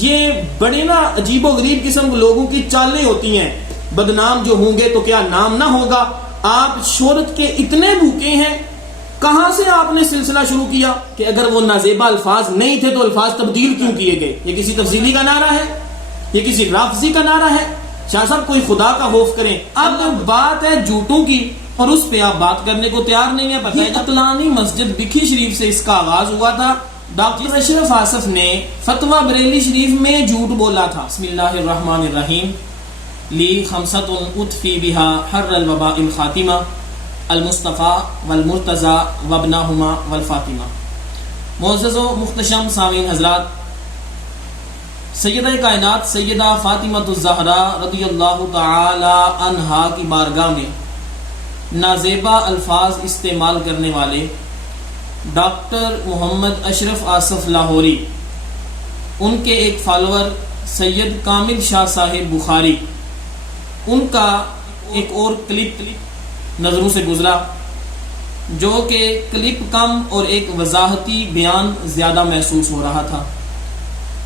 یہ بڑے نا عجیب و غریب قسم کے لوگوں کی چالیں ہوتی ہیں. بدنام جو ہوں گے تو کیا نام نہ ہوگا. آپ شہرت کے اتنے بھوکے ہیں. کہاں سے آپ نے سلسلہ شروع کیا کہ اگر وہ نازیبہ الفاظ نہیں تھے تو الفاظ تبدیل کیوں کیے گئے؟ یہ کسی تفضیلی کا نعرہ ہے؟ یہ کسی رافضی کا نعرہ ہے؟ شاہ صاحب کوئی خدا کا خوف کریں. اب بات ہے جھوٹوں کی اور اس پہ آپ بات کرنے کو تیار نہیں ہے. پتہ ہے اطلانی مسجد بکھی شریف سے اس کا آغاز ہوا تھا. ڈاکٹر اشرف آصف نے فتویٰ بریلی شریف میں جھوٹ بولا تھا. بسم اللہ الرحمن الرحیم. لی خمسۃ اطفی بہا حر الوباء الخاتمہ المصطفیٰ والمرتضی وابنہما والفاطمہ. معزز و محتشم سامعین حضرات، سیدہ کائنات سیدہ فاطمہ الزہرا رضی اللہ تعالی عنہا کی بارگاہ میں نازیبہ الفاظ استعمال کرنے والے ڈاکٹر محمد اشرف آصف لاہوری، ان کے ایک فالوور سید کامل شاہ صاحب بخاری، ان کا ایک اور کلپ نظروں سے گزرا جو کہ کلپ کم اور ایک وضاحتی بیان زیادہ محسوس ہو رہا تھا،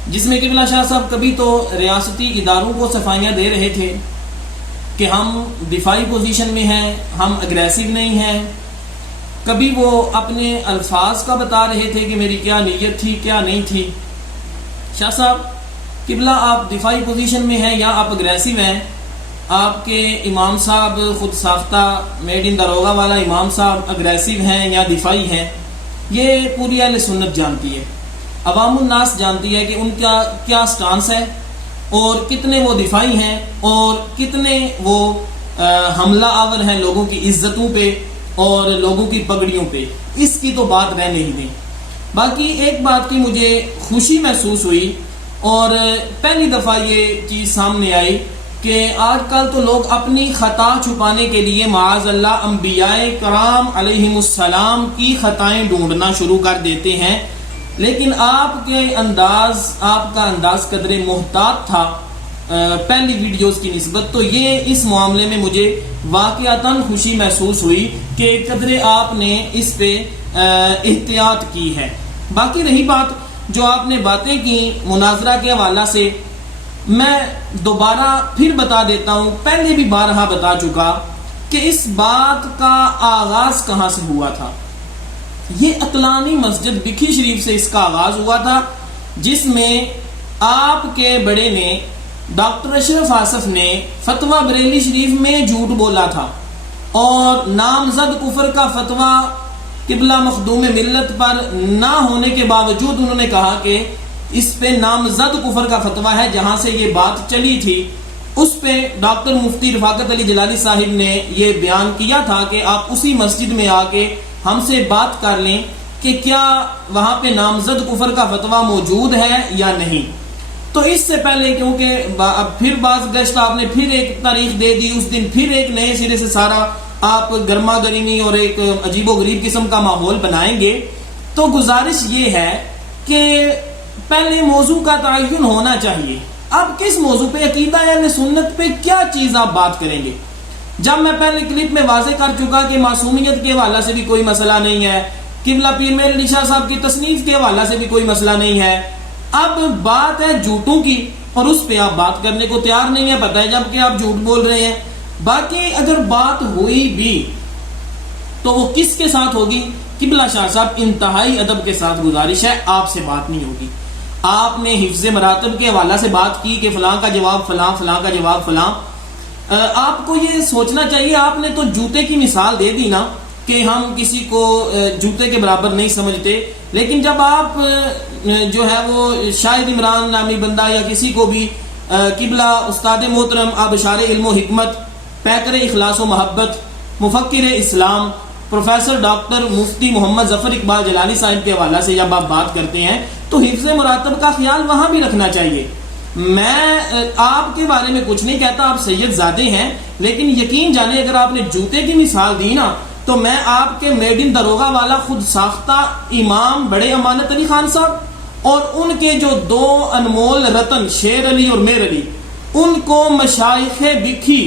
جس میں قبلہ شاہ صاحب کبھی تو ریاستی اداروں کو صفائیاں دے رہے تھے کہ ہم دفاعی پوزیشن میں ہیں، ہم اگریسو نہیں ہیں. کبھی وہ اپنے الفاظ کا بتا رہے تھے کہ میری کیا نیت تھی کیا نہیں تھی. شاہ صاحب قبلہ آپ دفاعی پوزیشن میں ہیں یا آپ اگریسو ہیں؟ آپ کے امام صاحب خود ساختہ میڈ ان داروغہ والا امام صاحب اگریسو ہیں یا دفاعی ہیں؟ یہ پوری اہل سنت جانتی ہے، عوام الناس جانتی ہے کہ ان کا کیا سٹانس ہے اور کتنے وہ دفاعی ہیں اور کتنے وہ حملہ آور ہیں لوگوں کی عزتوں پہ اور لوگوں کی پگڑیوں پہ. اس کی تو بات رہنے ہی دیں. باقی ایک بات کی مجھے خوشی محسوس ہوئی اور پہلی دفعہ یہ چیز سامنے آئی کہ آج کل تو لوگ اپنی خطا چھپانے کے لیے معاذ اللہ انبیاء کرام علیہم السلام کی خطائیں ڈھونڈنا شروع کر دیتے ہیں. لیکن آپ کا انداز قدر محتاط تھا پہلی ویڈیوز کی نسبت. تو یہ اس معاملے میں مجھے واقعتاً خوشی محسوس ہوئی کہ قدر آپ نے اس پہ احتیاط کی ہے. باقی رہی بات جو آپ نے باتیں کی مناظرہ کے حوالہ سے، میں دوبارہ پھر بتا دیتا ہوں، پہلے بھی بارہا بتا چکا کہ اس بات کا آغاز کہاں سے ہوا تھا. یہ اطلانی مسجد بکھی شریف سے اس کا آغاز ہوا تھا، جس میں آپ کے بڑے نے ڈاکٹر اشرف آصف نے فتویٰ بریلی شریف میں جھوٹ بولا تھا اور نامزد کفر کا فتویٰ قبلہ مخدوم ملت پر نہ ہونے کے باوجود انہوں نے کہا کہ اس پہ نامزد کفر کا فتویٰ ہے. جہاں سے یہ بات چلی تھی اس پہ ڈاکٹر مفتی رفاقت علی جلالی صاحب نے یہ بیان کیا تھا کہ آپ اسی مسجد میں آ کے ہم سے بات کر لیں کہ کیا وہاں پہ نامزد کفر کا فتویٰ موجود ہے یا نہیں. تو اس سے پہلے کیونکہ اب پھر بعض گشت آپ نے پھر ایک تاریخ دے دی، اس دن پھر ایک نئے سرے سے سارا آپ گرما گرمی اور ایک عجیب و غریب قسم کا ماحول بنائیں گے. تو گزارش یہ ہے کہ پہلے موضوع کا تعین ہونا چاہیے. اب کس موضوع پہ، عقیدہ اہل سنت پہ کیا چیز آپ بات کریں گے؟ جب میں پہلے کلپ میں واضح کر چکا کہ معصومیت کے حوالہ سے بھی کوئی مسئلہ نہیں ہے، قبلہ پیر میر علی شاہ صاحب کی تصنیف کے حوالہ سے بھی کوئی مسئلہ نہیں ہے. اب بات ہے جھوٹوں کی اور اس پہ آپ بات کرنے کو تیار نہیں ہے. پتہ ہے جب کہ آپ جھوٹ بول رہے ہیں. باقی اگر بات ہوئی بھی تو وہ کس کے ساتھ ہوگی؟ قبلہ شاہ صاحب انتہائی ادب کے ساتھ گزارش ہے آپ سے بات نہیں ہوگی. آپ نے حفظ مراتب کے حوالہ سے بات کی کہ فلاں کا جواب فلاں، فلاں کا جواب فلاں. آپ کو یہ سوچنا چاہیے، آپ نے تو جوتے کی مثال دے دی نا کہ ہم کسی کو جوتے کے برابر نہیں سمجھتے. لیکن جب آپ جو ہے وہ شاہد عمران نامی بندہ یا کسی کو بھی قبلہ استاد محترم آبشار علم و حکمت، پیکر اخلاص و محبت، مفکر اسلام پروفیسر ڈاکٹر مفتی محمد ظفر اقبال جلالی صاحب کے حوالہ سے جب آپ بات کرتے ہیں تو حفظ مراتب کا خیال وہاں بھی رکھنا چاہیے. میں آپ کے بارے میں کچھ نہیں کہتا، آپ سید زادے ہیں، لیکن یقین جانے اگر آپ نے جوتے کی مثال دی نا تو میں آپ کے میڈ ان داروغہ والا خود ساختہ امام بڑے امانت علی خان صاحب اور ان کے جو دو انمول رتن شیر علی اور میر علی، ان کو مشائخ بکھی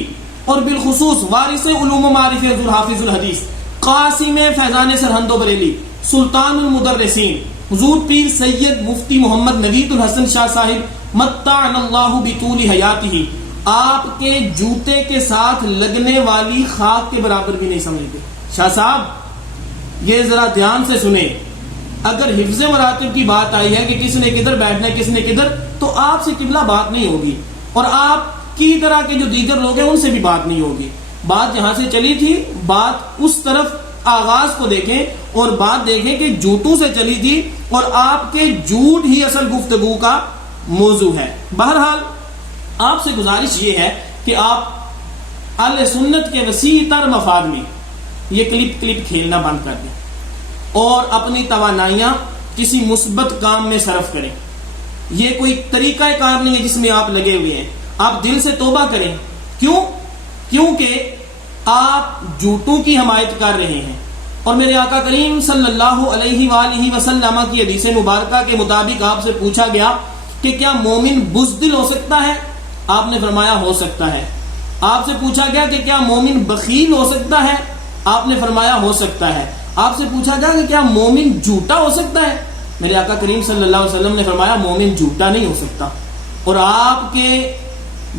اور بالخصوص وارث علوم و معارف حضور حافظ الحدیث قاسم فیضان سرہند و بریلی سلطان المدرسین حضور پیر سید مفتی محمد نوید الحسن شاہ صاحب متعنا اللہ بطول حیاتہ، آپ کے جوتے کے ساتھ لگنے والی خاک کے برابر بھی نہیں سمجھتے۔ شاہ صاحب یہ ذرا دھیان سے سنیں، اگر حفظ مراتب کی بات آئی ہے کہ کس نے کدھر بیٹھنا ہے کس نے کدھر، تو آپ سے قبلہ بات نہیں ہوگی، اور آپ کی طرح کے جو دیگر لوگ ہیں ان سے بھی بات نہیں ہوگی۔ بات جہاں سے چلی تھی، بات اس طرف آغاز کو دیکھیں اور بات دیکھیں کہ جوتوں سے چلی تھی، اور آپ کے جھوٹ ہی اصل گفتگو کا موضوع ہے۔ بہرحال آپ سے گزارش یہ ہے کہ آپ اہل سنت کے وسیع تر مفاد میں یہ کلپ کھیلنا بند کر دیں اور اپنی توانائیاں کسی مثبت کام میں صرف کریں۔ یہ کوئی طریقہ کار نہیں ہے جس میں آپ لگے ہوئے ہیں، آپ دل سے توبہ کریں۔ کیونکہ آپ جھوٹوں کی حمایت کر رہے ہیں، اور میرے آقا کریم صلی اللہ علیہ وآلہ وسلم کی حدیث مبارکہ کے مطابق آپ سے پوچھا گیا کہ کیا مومن بزدل ہو سکتا ہے؟ آپ نے فرمایا ہو سکتا ہے۔ آپ سے پوچھا گیا کہ کیا مومن بخیل ہو سکتا ہے؟ آپ نے فرمایا ہو سکتا ہے۔ آپ سے پوچھا گیا کہ کیا مومن جھوٹا ہو سکتا ہے؟ میرے آقا کریم صلی اللہ علیہ وسلم نے فرمایا مومن جھوٹا نہیں ہو سکتا۔ اور آپ کے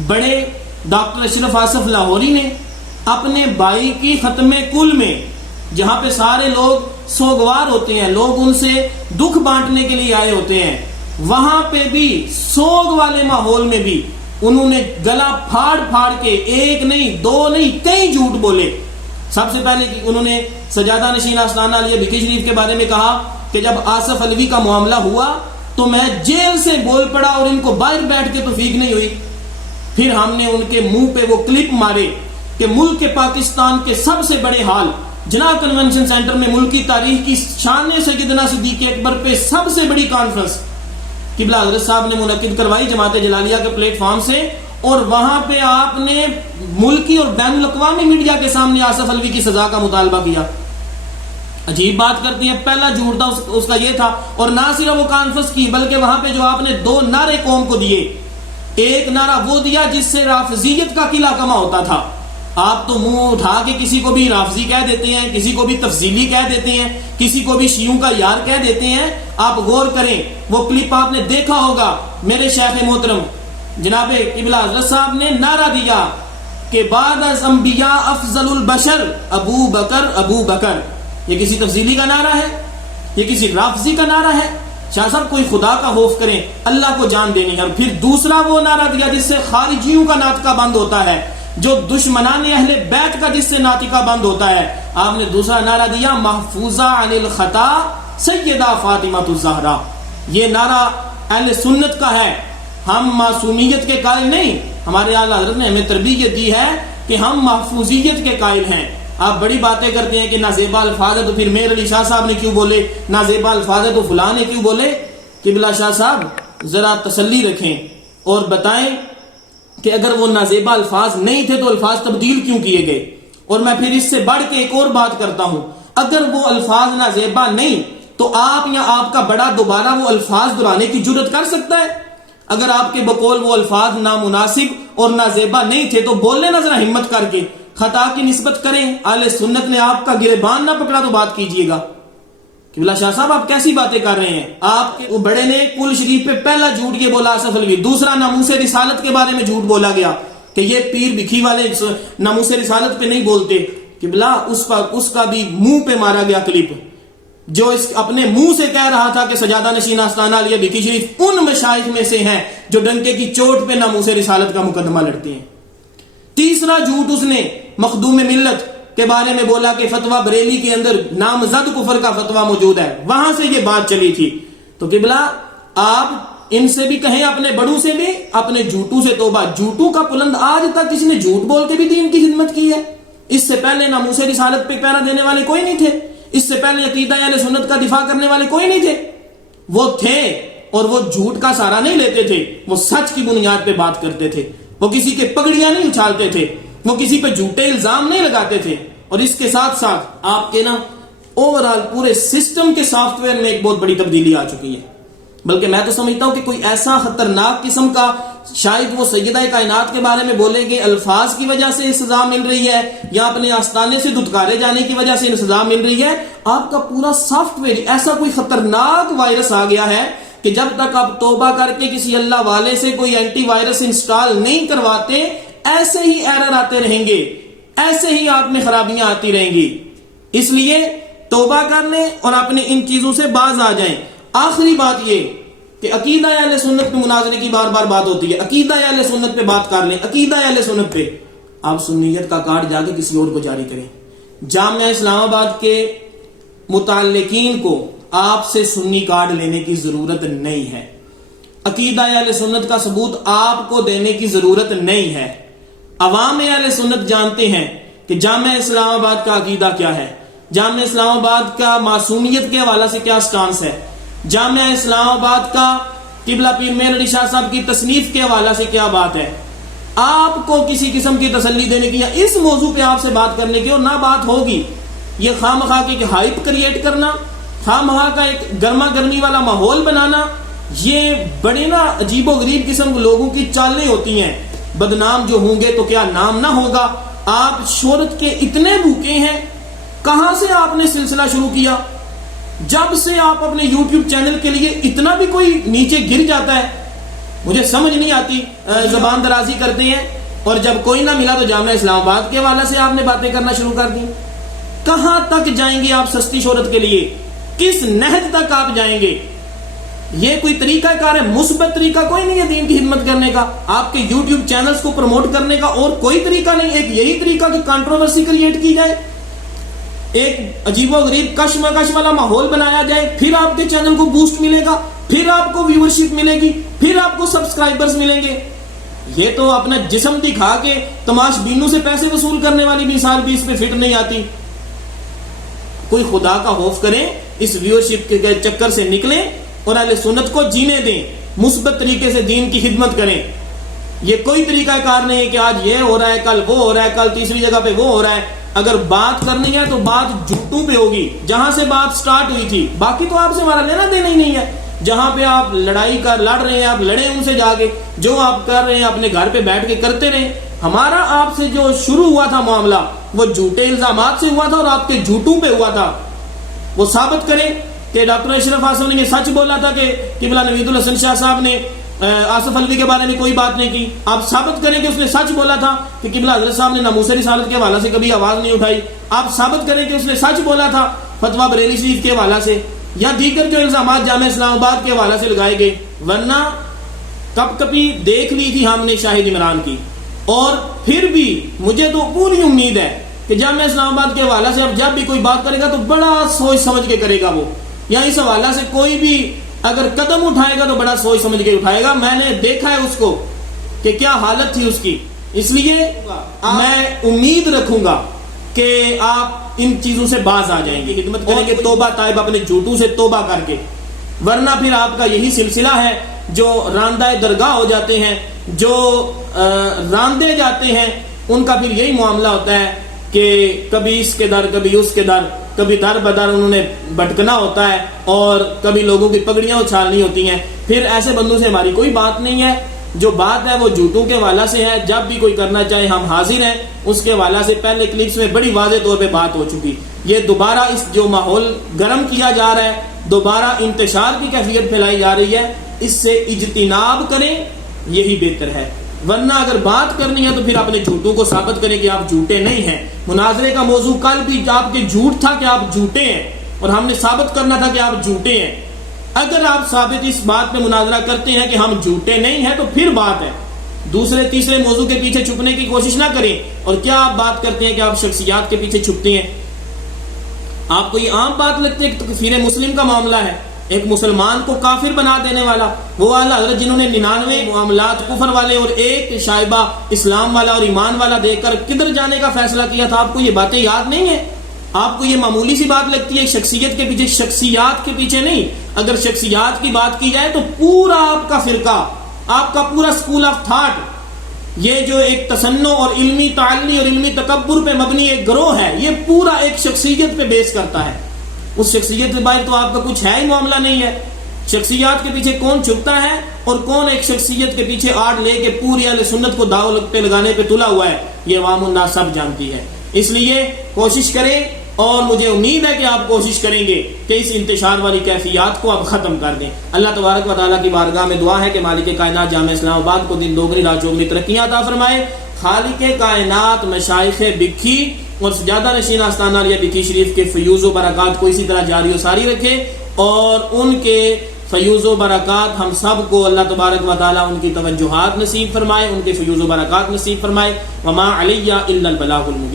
بڑے ڈاکٹر اشرف آصف لاہوری نے اپنے بھائی کی ختم کل میں، جہاں پہ سارے لوگ سوگوار ہوتے ہیں، لوگ ان سے دکھ بانٹنے کے لیے آئے ہوتے ہیں، وہاں پہ بھی سوگ والے ماحول میں بھی انہوں نے گلا پھاڑ پھاڑ کے ایک نہیں دو نہیں کئی جھوٹ بولے۔ سب سے پہلے انہوں نے سجادہ نشین آستانہ علیہ بھکی شریف کے بارے میں کہا کہ جب آصف علوی کا معاملہ ہوا تو میں جیل سے بول پڑا اور ان کو باہر بیٹھ کے توفیق نہیں ہوئی۔ پھر ہم نے ان کے منہ پہ وہ کلپ مارے کہ ملک پاکستان کے سب سے بڑے ہال جناح کنونشن سینٹر میں ملکی تاریخ کی شان سیدنا صدیق اکبر پہ سب سے بڑی کانفرنس قبلہ حضرت صاحب نے منعقد کروائی جماعت جلالیہ کے پلیٹ فارم سے، اور وہاں پہ آپ نے ملکی اور بین الاقوامی میڈیا کے سامنے آصف علوی کی سزا کا مطالبہ کیا۔ عجیب بات کرتی ہیں، پہلا جھوٹ تھا اس کا یہ تھا، اور نہ صرف وہ کانفرنس کی بلکہ وہاں پہ جو آپ نے دو نعرے قوم کو دیے، ایک نعرہ وہ دیا جس سے رافضیت کا قلعہ کما ہوتا تھا۔ آپ تو منہ اٹھا کے کسی کو بھی رافضی کہہ دیتے ہیں، کسی کو بھی تفضیلی کہہ دیتے ہیں، کسی کو بھی شیعوں کا یار کہہ دیتے ہیں۔ آپ غور کریں، وہ کلپ آپ نے دیکھا ہوگا، میرے شیخ محترم جناب قبلہ حضرت صاحب نے نعرہ دیا کہ بعد از انبیاء افضل البشر ابو بکر ابو بکر۔ یہ کسی تفضیلی کا نعرہ ہے؟ یہ کسی رافضی کا نعرہ ہے؟ شاہ صاحب کوئی خدا کا خوف کریں، اللہ کو جان دینی ہے۔ اور پھر دوسرا وہ نعرہ دیا جس سے خارجیوں کا ناطقہ بند ہوتا ہے، جو دشمنان اہل بیت کا جس سے ناطقہ بند ہوتا ہے۔ آپ نے دوسرا نعرہ دیا محفوظہ عن الخطا سیدہ فاطمہ الزہرا۔ یہ نعرہ اہل سنت کا ہے۔ ہم معصومیت کے قائل نہیں، ہمارے اعلیٰ حضرت نے ہمیں تربیت دی ہے کہ ہم محفوظیت کے قائل ہیں۔ آپ بڑی باتیں کرتے ہیں کہ نازیبا الفاظ ہے تو پھر میر علی شاہ صاحب نے کیوں بولے، نازیبا الفاظ ہے تو فلاں نے کیوں بولے۔ قبلہ شاہ صاحب ذرا تسلی رکھیں اور بتائیں کہ اگر وہ نازیبا الفاظ نہیں تھے تو الفاظ تبدیل کیوں کیے گئے۔ اور میں پھر اس سے بڑھ کے ایک اور بات کرتا ہوں، اگر وہ الفاظ نازیبا نہیں تو آپ یا آپ کا بڑا دوبارہ وہ الفاظ دہرانے کی جرت کر سکتا ہے؟ اگر آپ کے بقول وہ الفاظ نامناسب اور نازیبا نہیں تھے تو بولنے نہ ذرا ہمت کر کے خطا کی نسبت کریں۔ اہل سنت نے آپ کا گریبان نہ پکڑا تو بات کیجئے گا۔ قبلہ شاہ صاحب آپ کیسی باتیں کر رہے ہیں؟ آپ کے بڑے نے کل شریف پہ پہلا جھوٹ یہ بولا آصف علوی، دوسرا ناموس رسالت کے بارے میں جھوٹ بولا گیا کہ یہ پیر بکھی والے ناموس رسالت پہ نہیں بولتے۔ قبلہ اس کا بھی منہ پہ مارا گیا کلپ، جو اس اپنے منہ سے کہہ رہا تھا کہ سجادہ نشین آستانہ علیہ بھکی شریف ان مشائخ میں سے ہیں جو ڈنکے کی چوٹ پہ ناموس رسالت کا مقدمہ لڑتے ہیں۔ تیسرا جھوٹ اس نے مخدوم ملت کے بارے میں بولا کہ فتویٰ بریلی کے اندر نامزد کفر کا فتویٰ موجود ہے، وہاں سے یہ بات چلی تھی۔ تو قبلہ آپ ان سے بھی کہیں، اپنے بڑوں سے بھی، اپنے جھوٹوں سے توبہ۔ جھوٹوں کا پلند آج تک کسی نے جھوٹ بول کے بھی دین کی خدمت کی ہے؟ اس سے پہلے ناموس رسالت پہ پہرا دینے والے کوئی نہیں تھے، اس سے پہلے عقیدہ اہل سنت کا دفاع کرنے والے کوئی نہیں تھے۔ وہ تھے اور وہ جھوٹ کا سہارا نہیں لیتے تھے، وہ سچ کی بنیاد پہ بات کرتے تھے، وہ کسی کے پگڑیاں نہیں اچھالتے تھے، وہ کسی پہ جھوٹے الزام نہیں لگاتے تھے۔ اور اس کے ساتھ ساتھ آپ کے اوورال پورے سسٹم کے سافٹ ویئر میں ایک بہت بڑی تبدیلی آ چکی ہے۔ بلکہ میں تو سمجھتا ہوں کہ کوئی ایسا خطرناک قسم کا شاید وہ سیدہ کائنات کے بارے میں بولیں گے الفاظ کی وجہ سے سزا مل رہی ہے، یا اپنے آستانے سے دھتکارے جانے کی وجہ سے سزا مل رہی ہے۔ آپ کا پورا سافٹ ویئر ایسا کوئی خطرناک وائرس آ گیا ہے کہ جب تک آپ توبہ کر کے کسی اللہ والے سے کوئی اینٹی وائرس انسٹال نہیں کرواتے، ایسے ہی ایرر آتے رہیں گے، ایسے ہی آپ میں خرابیاں آتی رہیں گی۔ اس لیے توبہ کر لیں اور اپنے ان چیزوں سے باز آ جائیں۔ آخری بات یہ کہ عقیدہ اہل سنت پہ مناظرے کی بار بار بات ہوتی ہے، عقیدہ اہل سنت پہ بات کر لیں، عقیدہ اہل سنت پہ۔ آپ سنیت کا کارڈ جا کے کسی اور کو جاری کریں۔ جامعہ اسلام آباد کے متعلقین کو آپ سے سنی کارڈ لینے کی ضرورت نہیں ہے، عقیدہ اہل سنت کا ثبوت آپ کو دینے کی ضرورت نہیں ہے۔ عوام اہل سنت جانتے ہیں کہ جامعہ اسلام آباد کا عقیدہ کیا ہے، جامعہ اسلام آباد کا معصومیت کے حوالے سے کیا سٹانس ہے، جامعہ اسلام آباد کا قبلہ پیر میر علی شاہ صاحب کی تصنیف کے حوالے سے کیا بات ہے۔ آپ کو کسی قسم کی تسلی دینے کی یا اس موضوع پہ آپ سے بات کرنے کی اور نہ بات ہوگی، یہ خواہ مخواہ کی ہائپ کریٹ کرنا، خواہ مخواہ کا ایک گرما گرمی والا ماحول بنانا، یہ بڑے نا عجیب و غریب قسم کے لوگوں کی چالیں ہوتی ہیں۔ بدنام جو ہوں گے تو کیا نام نہ ہوگا۔ آپ شہرت کے اتنے بھوکے ہیں، کہاں سے آپ نے سلسلہ شروع کیا؟ جب سے آپ اپنے یوٹیوب چینل کے لیے اتنا بھی کوئی نیچے گر جاتا ہے، مجھے سمجھ نہیں آتی، زبان درازی کرتے ہیں اور جب کوئی نہ ملا تو جامعہ اسلام آباد کے حوالے سے آپ نے باتیں کرنا شروع کر دی۔ کہاں تک جائیں گے آپ سستی شہرت کے لیے؟ کس نہج تک آپ جائیں گے؟ یہ کوئی طریقہ کار ہے؟ مثبت طریقہ کوئی نہیں ہے دین کی خدمت کرنے کا، آپ کے یوٹیوب چینلز کو پروموٹ کرنے کا اور کوئی طریقہ نہیں۔ ایک یہی طریقہ کہ کنٹروورسی کریٹ کی جائے، ایک عجیب و غریب کشمکش والا ماحول بنایا جائے، پھر آپ کے چینل کو بوسٹ ملے گا، پھر آپ کو ویورشپ ملے گی، پھر آپ کو سبسکرائبرز ملیں گے۔ یہ تو اپنا جسم دکھا کے تماش بینوں سے پیسے وصول کرنے والی مثال بھی اس پہ فٹ نہیں آتی۔ کوئی خدا کا خوف کریں، اس ویورشپ کے چکر سے نکلیں اور اہل سنت کو جینے دیں، مثبت طریقے سے دین کی خدمت کریں۔ یہ کوئی طریقہ کار نہیں ہے کہ آج یہ ہو رہا ہے، کل وہ ہو رہا ہے، کل تیسری جگہ پہ وہ ہو رہا ہے۔ اگر بات کرنی ہے تو بات جھوٹوں پہ ہوگی، جہاں سے بات سٹارٹ ہوئی تھی۔ باقی تو آپ سے ہمارا لینا دینا ہی نہیں ہے۔ جہاں پہ آپ لڑائی کر لڑ رہے ہیں، آپ لڑیں ان سے جا کے، جو آپ کر رہے ہیں اپنے گھر پہ بیٹھ کے کرتے رہیں۔ ہمارا آپ سے جو شروع ہوا تھا معاملہ وہ جھوٹے الزامات سے ہوا تھا اور آپ کے جھوٹوں پہ ہوا تھا۔ وہ ثابت کریں کہ ڈاکٹر اشرف آصف نے سچ بولا تھا کہ قبلہ نوید الحسن شاہ صاحب نے آصف الوی کے بارے میں کوئی بات نہیں کی۔ آپ ثابت کریں کہ اس نے سچ بولا تھا کہ قبلہ حضرت صاحب نے ناموس رسالت کے حوالے سے کبھی آواز نہیں اٹھائی۔ آپ ثابت کریں کہ اس نے سچ بولا تھا فتویٰ بریلی شریف کے حوالے سے یا دیگر جو الزامات جامعہ اسلام آباد کے حوالے سے لگائے گئے۔ ورنہ کب کبھی دیکھ لی تھی ہم نے شاہد عمران کی، اور پھر بھی مجھے تو پوری امید ہے کہ جامعہ اسلام آباد کے حوالے سے اب جب بھی کوئی بات کرے گا تو بڑا سوچ سمجھ کے کرے گا وہ، یا اس حوالے سے کوئی بھی اگر قدم اٹھائے گا تو بڑا سوچ سمجھ کے اٹھائے گا۔ میں نے دیکھا ہے اس کو کہ کیا حالت تھی اس کی، اس لیے میں امید رکھوں گا کہ آپ ان چیزوں سے باز آ جائیں گے، خدمت کریں گے توبہ طائب اپنے جھوٹوں سے توبہ کر کے۔ ورنہ پھر آپ کا یہی سلسلہ ہے، جو راندہ درگاہ ہو جاتے ہیں، جو راندے جاتے ہیں، ان کا پھر یہی معاملہ ہوتا ہے کہ کبھی اس کے در کبھی اس کے در، کبھی در بدر انہوں نے بھٹکنا ہوتا ہے اور کبھی لوگوں کی پگڑیاں اچھالنی ہوتی ہیں۔ پھر ایسے بندوں سے ہماری کوئی بات نہیں ہے، جو بات ہے وہ جھوٹوں کے حوالے سے ہے۔ جب بھی کوئی کرنا چاہے ہم حاضر ہیں، اس کے حوالے سے پہلے کلپس میں بڑی واضح طور پہ بات ہو چکی۔ یہ دوبارہ اس جو ماحول گرم کیا جا رہا ہے، دوبارہ انتشار کی کیفیت پھیلائی جا رہی ہے، اس سے اجتناب کریں، یہی بہتر ہے۔ ورنہ اگر بات کرنی ہے تو پھر اپنے جھوٹوں کو ثابت کریں کہ آپ جھوٹے نہیں ہیں۔ مناظرے کا موضوع کل بھی آپ کے جھوٹ تھا کہ آپ جھوٹے ہیں، اور ہم نے ثابت کرنا تھا کہ آپ جھوٹے ہیں۔ اگر آپ ثابت اس بات پہ مناظرہ کرتے ہیں کہ ہم جھوٹے نہیں ہیں تو پھر بات ہے، دوسرے تیسرے موضوع کے پیچھے چھپنے کی کوشش نہ کریں۔ اور کیا آپ بات کرتے ہیں کہ آپ شخصیات کے پیچھے چھپتے ہیں؟ آپ کو یہ عام بات لگتی ہے کہ تکفیر مسلم کا معاملہ ہے، ایک مسلمان کو کافر بنا دینے والا، وہ اعلی حضرت جنہوں نے 99 معاملات کفر والے اور ایک شائبہ اسلام والا اور ایمان والا دے کر کدھر جانے کا فیصلہ کیا تھا، آپ کو یہ باتیں یاد نہیں ہیں؟ آپ کو یہ معمولی سی بات لگتی ہے؟ شخصیت کے پیچھے، شخصیات کے پیچھے نہیں۔ اگر شخصیات کی بات کی جائے تو پورا آپ کا فرقہ، آپ کا پورا اسکول آف تھاٹ، یہ جو ایک تصنع اور علمی تعلی اور علمی تکبر پہ مبنی ایک گروہ ہے، یہ پورا ایک شخصیت پہ بیس کرتا ہے۔ اس شخصیت کے باہر تو آپ کا کچھ ہے ہی معاملہ نہیں ہے۔ شخصیات کے پیچھے کون چھپتا ہے اور کون ایک شخصیت کے پیچھے آڑ لے کے پوری اہل سنت کو داؤ پہ لگانے پہ تلا ہوا ہے، یہ عوام الناس سب جانتی ہے۔ اس لیے کوشش کریں اور مجھے امید ہے کہ آپ کوشش کریں گے کہ اس انتشار والی کیفیات کو اب ختم کر دیں۔ اللہ تبارک و تعالیٰ کی بارگاہ میں دعا ہے کہ مالک کائنات جامعہ اسلام آباد کو دن دوگنی رات چوگنی ترقیاں عطا فرمائے۔ خالق کائنات مشائخ بکھی اور سجادہ نشین آستانہ علیہ بکھی شریف کے فیوز و برکات کو اسی طرح جاری و ساری رکھے، اور ان کے فیوز و برکات ہم سب کو اللہ تبارک و تعالیٰ ان کی توجہات نصیب فرمائے، ان کے فیوز و برکات نصیب فرمائے۔ وما علیہ الا البلاغ المبین۔